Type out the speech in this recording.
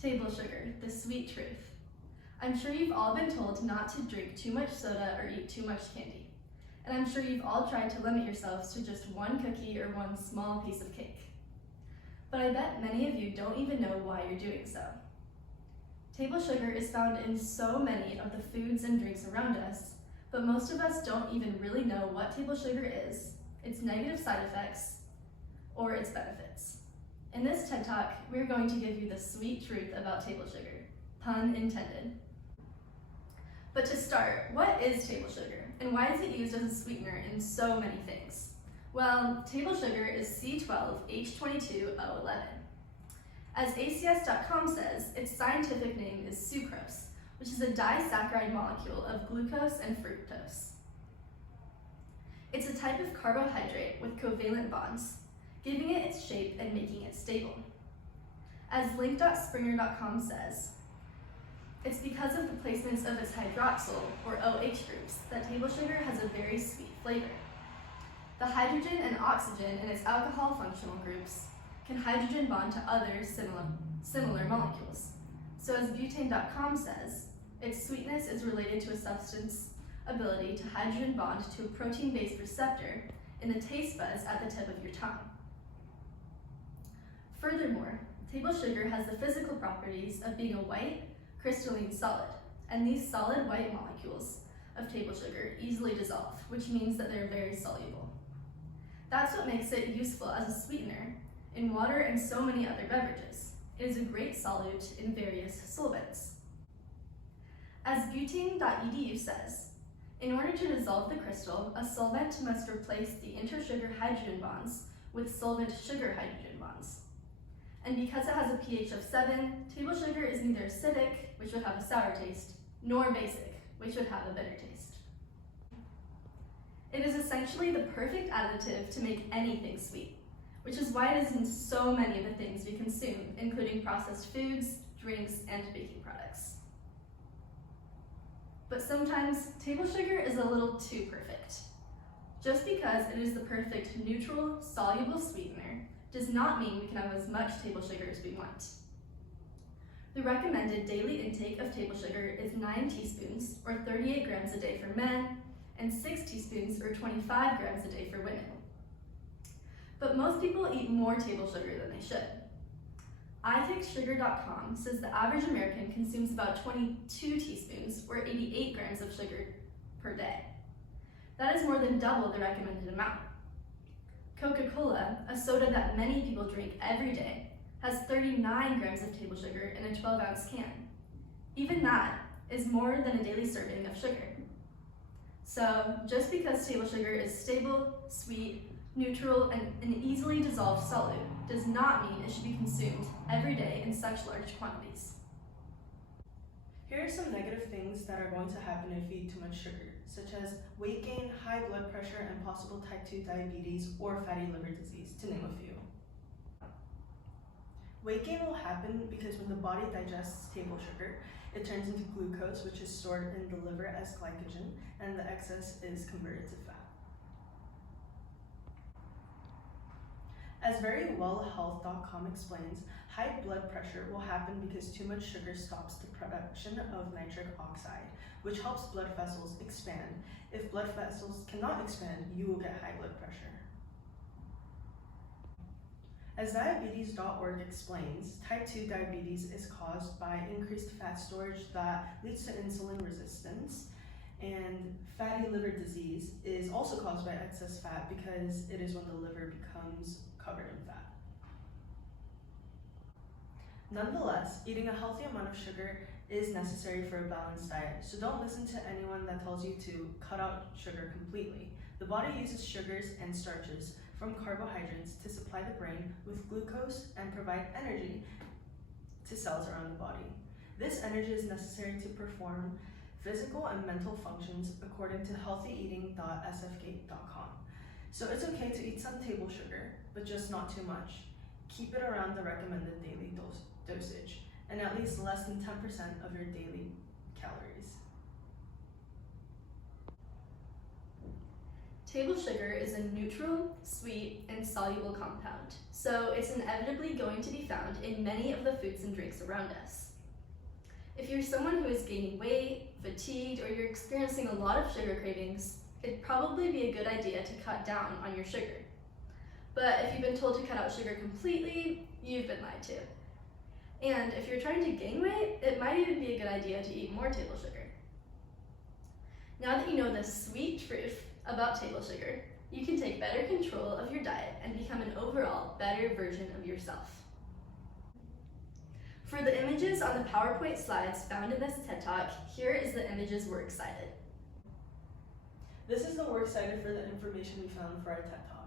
Table sugar, the sweet truth. I'm sure you've all been told not to drink too much soda or eat too much candy. And I'm sure you've all tried to limit yourselves to just one cookie or one small piece of cake. But I bet many of you don't even know why you're doing so. Table sugar is found in so many of the foods and drinks around us, but most of us don't even really know what table sugar is, its negative side effects, or its benefits. In this TED Talk, we're going to give you the sweet truth about table sugar, pun intended. But to start, what is table sugar, and why is it used as a sweetener in so many things? Well, table sugar is C12H22O11. As ACS.com says, its scientific name is sucrose, which is a disaccharide molecule of glucose and fructose. It's a type of carbohydrate with covalent bonds, giving it its shape and making it stable. As link.springer.com says, it's because of the placements of its hydroxyl, or OH groups, that table sugar has a very sweet flavor. The hydrogen and oxygen in its alcohol functional groups can hydrogen bond to other similar molecules. So as butane.com says, its sweetness is related to a substance's ability to hydrogen bond to a protein-based receptor in the taste buds at the tip of your tongue. Furthermore, table sugar has the physical properties of being a white, crystalline solid, and these solid white molecules of table sugar easily dissolve, which means that they're very soluble. That's what makes it useful as a sweetener in water and so many other beverages. It is a great solute in various solvents. As butane.edu says, in order to dissolve the crystal, a solvent must replace the intersugar hydrogen bonds with solvent sugar hydrogen bonds. And because it has a pH of 7, table sugar is neither acidic, which would have a sour taste, nor basic, which would have a bitter taste. It is essentially the perfect additive to make anything sweet, which is why it is in so many of the things we consume, including processed foods, drinks, and baking products. But sometimes table sugar is a little too perfect. Just because it is the perfect neutral, soluble sweetener does not mean we can have as much table sugar as we want. The recommended daily intake of table sugar is 9 teaspoons, or 38 grams a day for men, and 6 teaspoons, or 25 grams a day for women. But most people eat more table sugar than they should. iTakeSugar.com says the average American consumes about 22 teaspoons, or 88 grams of sugar per day. That is more than double the recommended amount. Coca-Cola, a soda that many people drink every day, has 39 grams of table sugar in a 12-ounce can. Even that is more than a daily serving of sugar. So just because table sugar is stable, sweet, neutral, and an easily dissolved solid does not mean it should be consumed every day in such large quantities. Here are some negative things that are going to happen if you eat too much sugar, such as weight gain, high blood pressure, and possible type 2 diabetes or fatty liver disease, to name a few. Weight gain will happen because when the body digests table sugar, it turns into glucose, which is stored in the liver as glycogen, and the excess is converted to fat. As verywellhealth.com explains, high blood pressure will happen because too much sugar stops the production of nitric oxide, which helps blood vessels expand. If blood vessels cannot expand, you will get high blood pressure. As diabetes.org explains, type 2 diabetes is caused by increased fat storage that leads to insulin resistance, and fatty liver disease is also caused by excess fat because it is when the liver becomes covered in fat. Nonetheless, eating a healthy amount of sugar is necessary for a balanced diet, so don't listen to anyone that tells you to cut out sugar completely. The body uses sugars and starches from carbohydrates to supply the brain with glucose and provide energy to cells around the body. This energy is necessary to perform physical and mental functions according to healthyeating.sfgate.com. So it's okay to eat some table sugar, but just not too much. Keep it around the recommended daily dosage, and at least less than 10% of your daily calories. Table sugar is a neutral, sweet, and soluble compound, so it's inevitably going to be found in many of the foods and drinks around us. If you're someone who is gaining weight, fatigued, or you're experiencing a lot of sugar cravings, it'd probably be a good idea to cut down on your sugar. But if you've been told to cut out sugar completely, you've been lied to. And if you're trying to gain weight, it might even be a good idea to eat more table sugar. Now that you know the sweet truth about table sugar, you can take better control of your diet and become an overall better version of yourself. For the images on the PowerPoint slides found in this TED Talk, here is the images works cited. This is the works cited for the information we found for our TED Talk.